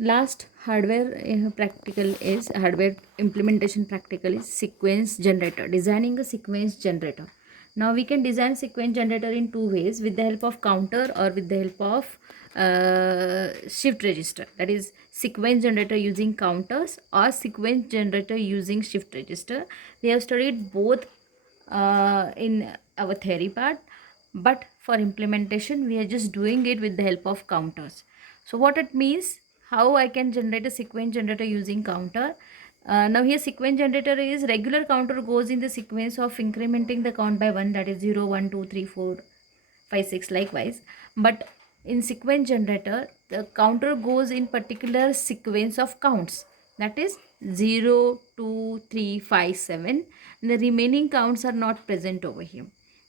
Last hardware hardware implementation practical is sequence generator, designing a sequence generator. Now we can design sequence generator in two ways, with the help of counter or with the help of shift register. That is sequence generator using counters or sequence generator using shift register. We have studied both in our theory part, but for implementation we are just doing it with the help of counters. So what it means, how I can generate a sequence generator using counter. Now here sequence generator is regular counter goes in the sequence of incrementing the count by 1, that is 0 1 2 3 4 5 6 likewise. But in sequence generator the counter goes in particular sequence of counts, that is 0 2 3 5 7, and the remaining counts are not present over here,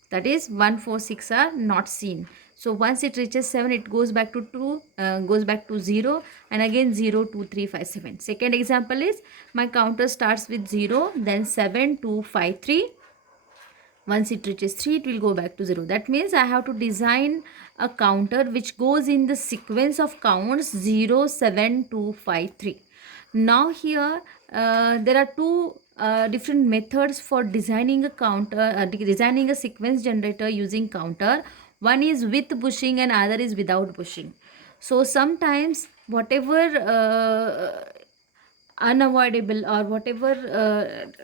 that is 1 4 6 are not seen. So once it reaches 7 it goes back to 2, goes back to 0, and again 0 2 3 5 7. Second example is my counter starts with 0, then 7 2 5 3. Once it reaches 3 it will go back to 0. That means I have to design a counter which goes in the sequence of counts 0 7 2 5 3. Now here there are two different methods for designing a counter, designing a sequence generator using counter. One is with bushing and other is without bushing. So sometimes whatever unavoidable or whatever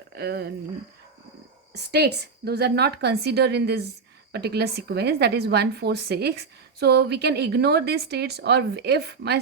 states, those are not considered in this particular sequence, that is 1 4 6. So we can ignore these states, or if my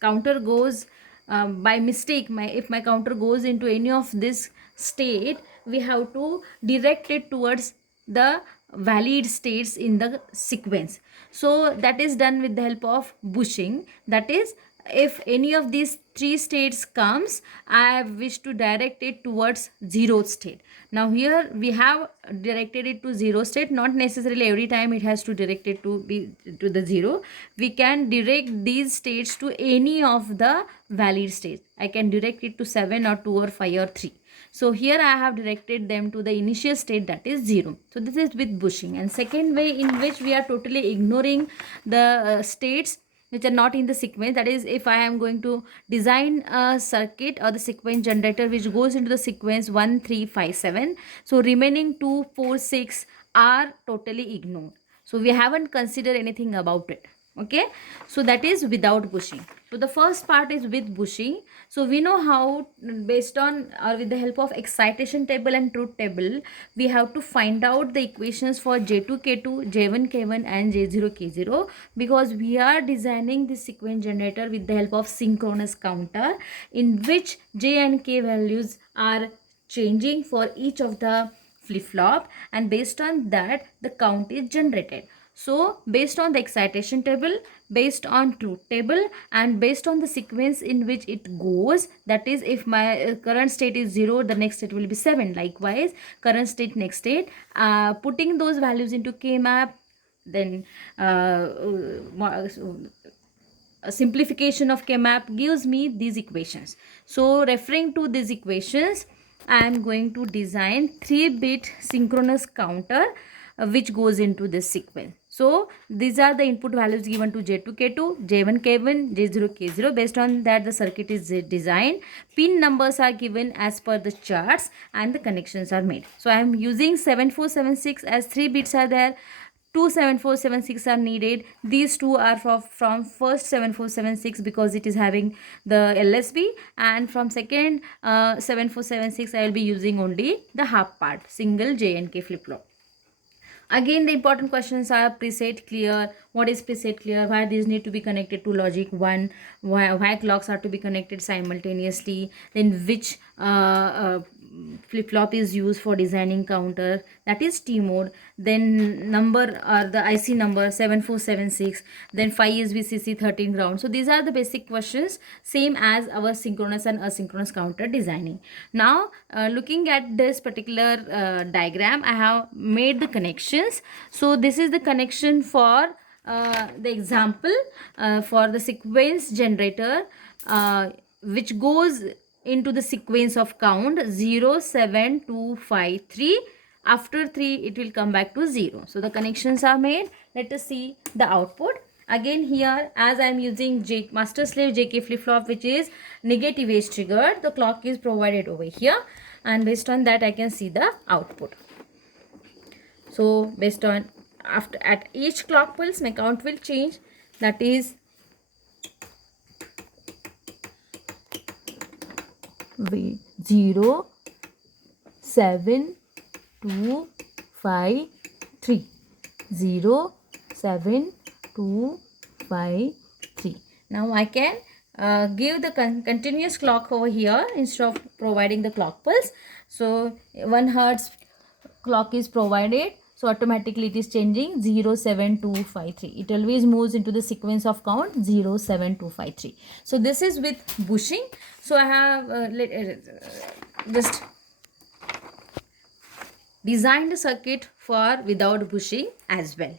counter goes by mistake, if my counter goes into any of this state, we have to direct it towards the valid states in the sequence. So that is done with the help of bushing. That is, if any of these three states comes, I wish to direct it towards zero state. Now here we have directed it to zero state. Not necessarily every time it has to direct it to be to the zero. We can direct these states to any of the valid states. I can direct it to 7 or 2 or 5 or 3. So here I have directed them to the initial state, that is 0. So this is with bushing. And second way in which we are totally ignoring the states which are not in the sequence, that is, if I am going to design a circuit or the sequence generator which goes into the sequence 1 3 5 7, so remaining 2 4 6 are totally ignored. So we haven't considered anything about it. Okay, so that is without bushing. So the first part is with bushing. So we know how, based on or with the help of excitation table and truth table, we have to find out the equations for J2 K2, J1 K1 and J0 K0, because we are designing this sequence generator with the help of synchronous counter, in which J and K values are changing for each of the flip-flop, and based on that the count is generated. So based on the excitation table, based on truth table, and based on the sequence in which it goes, that is, if my current state is 0, the next state will be 7. Likewise, current state, next state, putting those values into K-map, then a simplification of K-map gives me these equations. So referring to these equations, I am going to design 3-bit synchronous counter which goes into this sequence. So these are the input values given to J2 K2, J1 K1, J0 K0. Based on that the circuit is designed. Pin numbers are given as per the charts and the connections are made. So I am using 7476 as 3 bits are there. 27476 are needed. These two are from first 7476 because it is having the LSB, and from second 7476 I will be using only the half part, single J and K flip-flop. Again, the important questions are preset clear. What is preset clear? Why these need to be connected to logic 1? Why clocks are to be connected simultaneously? Then which flip-flop is used for designing counter, that is T mode. Then number or the IC number 7476. Then 5 is VCC, 13 ground. So these are the basic questions, same as our synchronous and asynchronous counter designing. Now looking at this particular diagram, I have made the connections. So this is the connection for the example for the sequence generator which goes into the sequence of count 0 7 2 5 3. After 3 it will come back to 0. So the connections are made. Let us see the output. Again here, as I am using master slave JK flip flop, which is negative age triggered, the clock is provided over here, and based on that I can see the output. So based on at each clock pulse my count will change, that is 0 7 2 5 3, 0 7 2 5 3. Now I can give the continuous clock over here instead of providing the clock pulse. So 1 hertz clock is provided, so automatically it is changing 0 7 2 5 3. It always moves into the sequence of count 0 7 2 5 3. So this is with bushing. So I have just designed a circuit for without bushing as well.